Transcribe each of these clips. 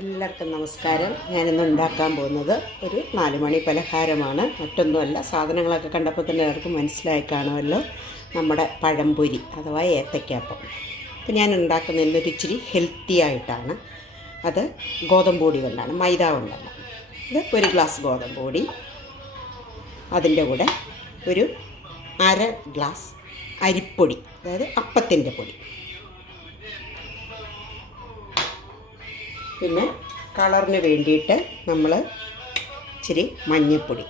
എല്ലാവർക്കും നമസ്കാരം. ഞാനിന്ന് ഉണ്ടാക്കാൻ പോകുന്നത് ഒരു 4 മണി പലഹാരമാണ്. മറ്റൊന്നുമല്ല, സാധനങ്ങളൊക്കെ കണ്ടപ്പോൾ തന്നെ എല്ലാവർക്കും മനസ്സിലായി കാണുമല്ലോ. നമ്മുടെ പഴംപൊരി അഥവാ ഏത്തയ്ക്കാപ്പം. അപ്പോൾ ഞാൻ ഉണ്ടാക്കുന്നത് ഒരു ഇച്ചിരി ഹെൽത്തി ആയിട്ടാണ്. അത് ഗോതമ്പ് പൊടി കൊണ്ടാണ്, മൈദ കൊണ്ടല്ല. ഇത് 1 ഗ്ലാസ് ഗോതമ്പ് പൊടി, അതിൻ്റെ കൂടെ ഒരു 1/2 ഗ്ലാസ് അരിപ്പൊടി, അതായത് അപ്പത്തിൻ്റെ പൊടി, പിന്നെ കളറിന് വേണ്ടിയിട്ട് നമ്മൾ ഇച്ചിരി മഞ്ഞൾപ്പൊടി.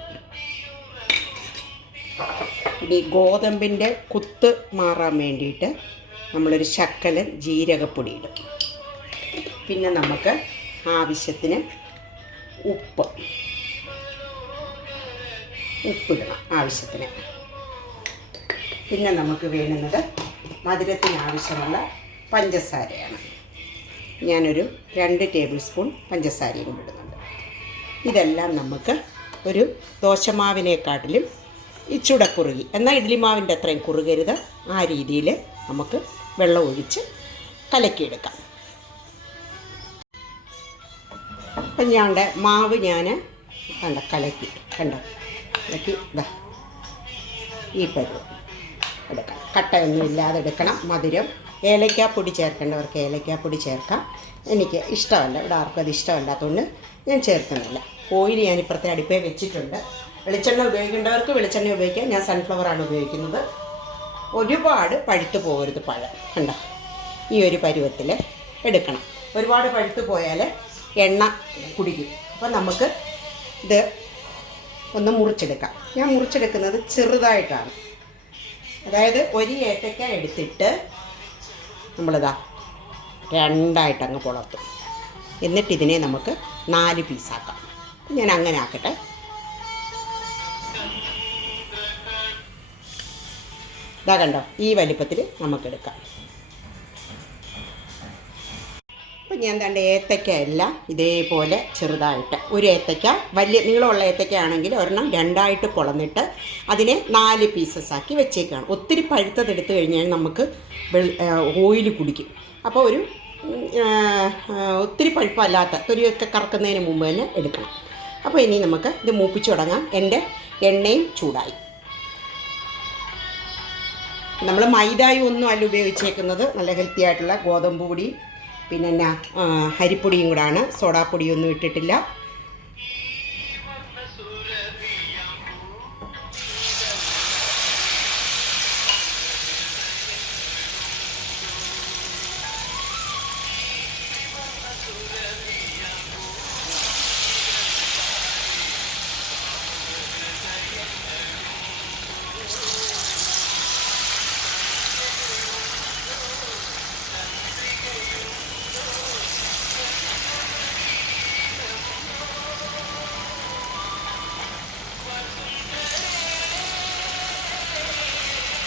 ഇനി ഗോതമ്പിൻ്റെ കുത്ത് മാറാൻ വേണ്ടിയിട്ട് നമ്മളൊരു ശകലം ജീരകപ്പൊടി ഇടും. പിന്നെ നമുക്ക് ആവശ്യത്തിന് ഉപ്പിടണം ആവശ്യത്തിന്. പിന്നെ നമുക്ക് വേണ്ടുന്നത് മധുരത്തിന് ആവശ്യമുള്ള പഞ്ചസാരയാണ്. ഞാനൊരു 2 ടേബിൾ സ്പൂൺ പഞ്ചസാരയും ഇടുന്നുണ്ട്. ഇതെല്ലാം നമുക്ക് ഒരു ദോശമാവിനെക്കാട്ടിലും ഇച്ചിരി കുറുകി, എന്നാൽ ഇഡ്ഡലി മാവിൻ്റെ അത്രയും കുറുകരുത്, ആ രീതിയിൽ നമുക്ക് വെള്ളം ഒഴിച്ച് കലക്കിയെടുക്കാം. അപ്പം ഞാൻ്റെ മാവ് കലക്കി ഇതാ ഈ പരുവം എടുക്കണം. കട്ടയൊന്നും ഇല്ലാതെ എടുക്കണം. മധുരം ഏലക്കാപ്പൊടി ചേർക്കേണ്ടവർക്ക് ഏലക്കാപ്പൊടി ചേർക്കാം. എനിക്ക് ഇഷ്ടമല്ല, ഇവിടെ ആർക്കും അത് ഇഷ്ടമല്ലാത്തതുകൊണ്ട് ഞാൻ ചേർക്കുന്നില്ല. ഓയിൽ ഞാനിപ്പുറത്തെ അടുപ്പേ വെച്ചിട്ടുണ്ട്. വെളിച്ചെണ്ണ ഉപയോഗിക്കേണ്ടവർക്ക് വെളിച്ചെണ്ണ ഉപയോഗിക്കാം. ഞാൻ സൺഫ്ലവറാണ് ഉപയോഗിക്കുന്നത്. ഒരുപാട് പഴുത്ത് പോകരുത് പഴം. കണ്ടോ, ഈ ഒരു പരുവത്തിൽ എടുക്കണം. ഒരുപാട് പഴുത്ത് പോയാൽ എണ്ണ കുടിക്കും. അപ്പോൾ നമുക്ക് ഇത് ഒന്ന് മുറിച്ചെടുക്കാം. ഞാൻ മുറിച്ചെടുക്കുന്നത് ചെറുതായിട്ടാണ്. അതായത് ഒരു ഏത്തയ്ക്ക എടുത്തിട്ട് നമ്മളിതാ 2ആയിട്ടങ്ങ് പൊളർത്തും. എന്നിട്ടിതിനെ നമുക്ക് 4 പീസാക്കാം. ഞാൻ അങ്ങനെ ആക്കട്ടെ. ഇതാ കണ്ടോ, ഈ വലിപ്പത്തിൽ നമുക്കെടുക്കാം. അപ്പം ഞാൻ കണ്ട ഏത്തയ്ക്ക എല്ലാം ഇതേപോലെ ചെറുതായിട്ട്, ഒരു ഏത്തയ്ക്ക വലിയ നീളമുള്ള ഏത്തയ്ക്ക ആണെങ്കിൽ ഒരെണ്ണം 2ആയിട്ട് പൊളന്നിട്ട് അതിനെ 4 പീസസാക്കി വെച്ചേക്കാണ്. ഒത്തിരി പഴുത്തതെടുത്ത് കഴിഞ്ഞാൽ നമുക്ക് ഓയിൽ കുടിക്കും. അപ്പോൾ ഒരു ഒത്തിരി പഴുപ്പല്ലാത്ത തൊലിയൊക്കെ കറക്കുന്നതിന് മുമ്പ് തന്നെ എടുക്കണം. അപ്പോൾ ഇനി നമുക്ക് ഇത് മൂപ്പിച്ച് തുടങ്ങാം. എൻ്റെ എണ്ണയും ചൂടായി. നമ്മൾ മൈദായും ഒന്നും അല്ല ഉപയോഗിച്ചേക്കുന്നത്, നല്ല ഹെൽത്തി ആയിട്ടുള്ള ഗോതമ്പ് പൊടി, പിന്നെ അരിപ്പൊടിയും കൂടാണ്. സോഡാപ്പൊടിയൊന്നും ഇട്ടിട്ടില്ല.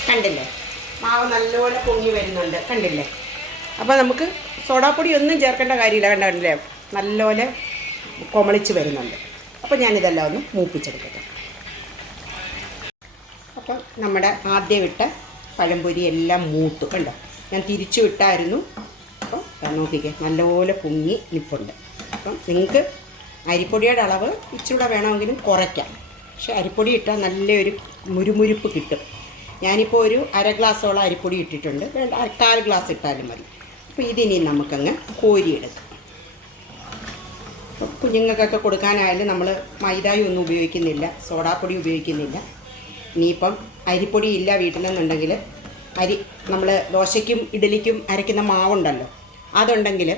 കണ്ടില്ലേ, മാവ് നല്ലപോലെ പൊങ്ങി വരുന്നുണ്ട്. കണ്ടില്ലേ? അപ്പോൾ നമുക്ക് സോഡാപ്പൊടി ഒന്നും ചേർക്കേണ്ട കാര്യമില്ല. കണ്ടില്ലേ, നല്ലപോലെ കൊമളിച്ച് വരുന്നുണ്ട്. അപ്പോൾ ഞാനിതെല്ലാം ഒന്ന് മൂപ്പിച്ചെടുക്കട്ടെ. അപ്പം നമ്മുടെ ആദ്യം ഇട്ട പഴംപൊരി എല്ലാം മൂത്തു. കണ്ടോ, ഞാൻ തിരിച്ചു വിട്ടായിരുന്നു. അപ്പം നോക്കിക്കേ, നല്ലപോലെ പൊങ്ങി നിൽപ്പുണ്ട്. അപ്പം നിങ്ങൾക്ക് അരിപ്പൊടിയുടെ അളവ് ഇച്ചിരൂടെ വേണമെങ്കിലും കുറയ്ക്കാം. പക്ഷേ അരിപ്പൊടി ഇട്ടാൽ നല്ലൊരു മുരുമുരുപ്പ് കിട്ടും. ഞാനിപ്പോൾ ഒരു 1/2 ഗ്ലാസോളം അരിപ്പൊടി ഇട്ടിട്ടുണ്ട്. 1/4 ഗ്ലാസ് ഇട്ടാലും മതി. അപ്പോൾ ഇതിനി നമുക്കങ്ങ് കോരിയെടുക്കാം. കുഞ്ഞുങ്ങൾക്കൊക്കെ കൊടുക്കാനായാലും നമ്മൾ മൈദായും ഒന്നും ഉപയോഗിക്കുന്നില്ല, സോഡാപ്പൊടി ഉപയോഗിക്കുന്നില്ല. ഇനിയിപ്പം അരിപ്പൊടി ഇല്ല വീട്ടിലെന്നുണ്ടെങ്കിൽ നമ്മൾ ദോശയ്ക്കും ഇഡ്ഡലിക്കും അരയ്ക്കുന്ന മാവുണ്ടല്ലോ, അതുണ്ടെങ്കിൽ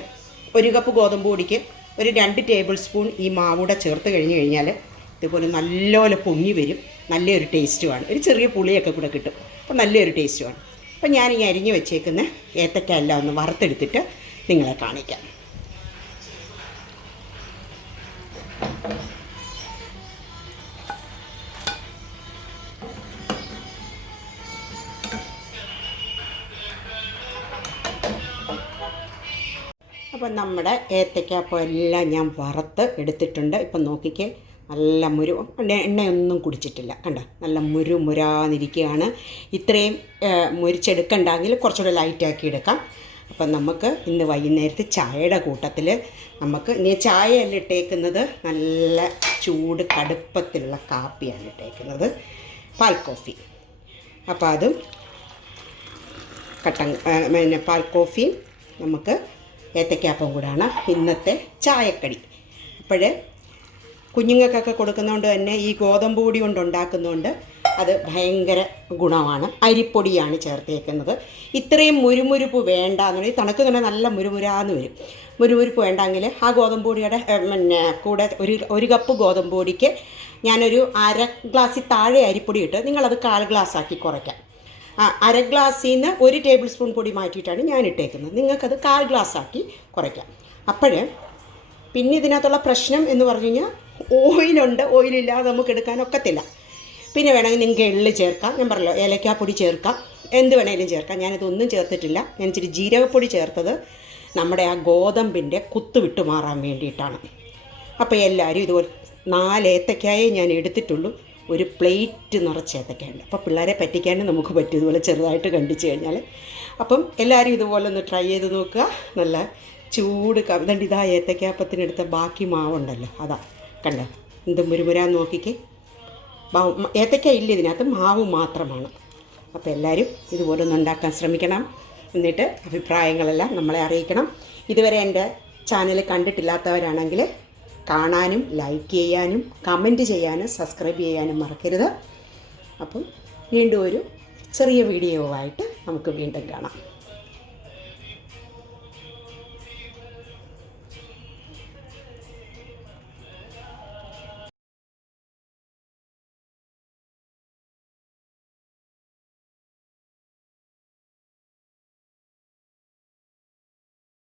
1 കപ്പ് ഗോതമ്പ് പൊടിക്ക് ഒരു 2 ടേബിൾ സ്പൂൺ ഈ മാവൂടെ ചേർത്ത് കഴിഞ്ഞാൽ ഇതുപോലെ നല്ലപോലെ പൊങ്ങി വരും. നല്ലൊരു ടേസ്റ്റുമാണ്. ഒരു ചെറിയ പുളിയൊക്കെ കൂടെ കിട്ടും. അപ്പോൾ നല്ലൊരു ടേസ്റ്റുമാണ്. അപ്പോൾ ഞാൻ ഈ അരിഞ്ഞ് വെച്ചേക്കുന്ന ഏത്തക്ക എല്ലാം ഒന്ന് വറുത്തെടുത്തിട്ട് നിങ്ങളെ കാണിക്കാം. അപ്പം നമ്മുടെ ഏത്തയ്ക്കാപ്പം എല്ലാം ഞാൻ വറുത്ത് എടുത്തിട്ടുണ്ട്. ഇപ്പം നോക്കിക്കേ, നല്ല എണ്ണയൊന്നും കുടിച്ചിട്ടില്ല. കണ്ടോ, നല്ല മുരാന്നിരിക്കുകയാണ്. ഇത്രയും മുരിച്ചെടുക്കണ്ടെങ്കിൽ കുറച്ചുകൂടെ ലൈറ്റാക്കി എടുക്കാം. അപ്പം നമുക്ക് ഇന്ന് വൈകുന്നേരത്തെ ചായയുടെ കൂട്ടത്തിൽ നമുക്ക് ഇനി ചായയല്ല ഇട്ടേക്കുന്നത്, നല്ല ചൂട് കടുപ്പത്തിലുള്ള കാപ്പിയാണ് ഇട്ടേക്കുന്നത്, പാൽ കോഫി. അപ്പോൾ അതും പാൽ കോഫിയും നമുക്ക് ഏത്തയ്ക്കാപ്പം കൂടാണ് ഇന്നത്തെ ചായക്കടി. അപ്പോൾ കുഞ്ഞുങ്ങൾക്കൊക്കെ കൊടുക്കുന്നതുകൊണ്ട് തന്നെ ഈ ഗോതമ്പ് പൊടി കൊണ്ട് ഉണ്ടാക്കുന്നതുകൊണ്ട് അത് ഭയങ്കര ഗുണമാണ്. അരിപ്പൊടിയാണ് ചേർത്തേക്കുന്നത്. ഇത്രയും മുരുമുരുപ്പ് വേണ്ട എന്നുണ്ടെങ്കിൽ തണുക്ക് തന്നെ നല്ല മുരുമുരാന്ന് വരും. മുരുമുരുപ്പ് വേണ്ടെങ്കിൽ ആ ഗോതമ്പ് പൊടിയുടെ കൂടെ ഒരു കപ്പ് ഗോതമ്പ് പൊടിക്ക് ഞാനൊരു അര ഗ്ലാസ്സിൽ താഴെ അരിപ്പൊടി ഇട്ട് നിങ്ങളത് 1/4 ഗ്ലാസ്സാക്കി കുറയ്ക്കാം. അര ഗ്ലാസ്സിൽ നിന്ന് 1 ടേബിൾ സ്പൂൺ പൊടി മാറ്റിയിട്ടാണ് ഞാൻ ഇട്ടേക്കുന്നത്. നിങ്ങൾക്കത് 1/4 ഗ്ലാസ്സാക്കി കുറയ്ക്കാം. അപ്പോൾ പിന്നെ ഇതിനകത്തുള്ള പ്രശ്നം എന്ന് പറഞ്ഞു കഴിഞ്ഞാൽ ഓയിലുണ്ട്, ഓയിലില്ലാതെ നമുക്ക് എടുക്കാനൊക്കത്തില്ല. പിന്നെ വേണമെങ്കിൽ നിങ്ങൾക്ക് എള്ള് ചേർക്കാം, ഞാൻ പറഞ്ഞല്ലോ ഏലക്കാപ്പൊടി ചേർക്കാം, എന്ത് വേണമെങ്കിലും ചേർക്കാം. ഞാനിതൊന്നും ചേർത്തിട്ടില്ല. ഞാൻ ഇച്ചിരി ജീരകപ്പൊടി ചേർത്തത് നമ്മുടെ ആ ഗോതമ്പിൻ്റെ കുത്ത് വിട്ടു മാറാൻ വേണ്ടിയിട്ടാണ്. അപ്പോൾ എല്ലാവരും ഇതുപോലെ 4 ഏത്തക്കായേ ഞാൻ എടുത്തിട്ടുള്ളൂ. ഒരു പ്ലേറ്റ് നിറച്ച് ഏത്തക്കയുണ്ട്. അപ്പോൾ പിള്ളേരെ പറ്റിക്കാനും നമുക്ക് പറ്റും ഇതുപോലെ ചെറുതായിട്ട് കണ്ടിച്ച് കഴിഞ്ഞാൽ. അപ്പം എല്ലാവരും ഇതുപോലെ ഒന്ന് ട്രൈ ചെയ്ത് നോക്കുക. നല്ല ചൂട് കണ്ടു. ഇതാ ഏത്തക്കാപ്പത്തിനെടുത്ത ബാക്കി മാവുണ്ടല്ലോ, അതാ കണ്ടോ എന്ത് മുരുമുരാന്ന് നോക്കിക്കേ. ഏത്തക്ക ഇല്ല ഇതിനകത്ത്, മാവ് മാത്രമാണ്. അപ്പോൾ എല്ലാവരും ഇതുപോലെ ഒന്ന് ഉണ്ടാക്കാൻ ശ്രമിക്കണം. എന്നിട്ട് അഭിപ്രായങ്ങളെല്ലാം നമ്മളെ അറിയിക്കണം. ഇതുവരെ എൻ്റെ ചാനൽ കണ്ടിട്ടില്ലാത്തവരാണെങ്കിൽ കാണാനും ലൈക്ക് ചെയ്യാനും കമൻറ്റ് ചെയ്യാനും സബ്സ്ക്രൈബ് ചെയ്യാനും മറക്കരുത്. അപ്പം വീണ്ടും ഒരു ചെറിയ വീഡിയോ ആയിട്ട് നമുക്ക് വീണ്ടും കാണാം.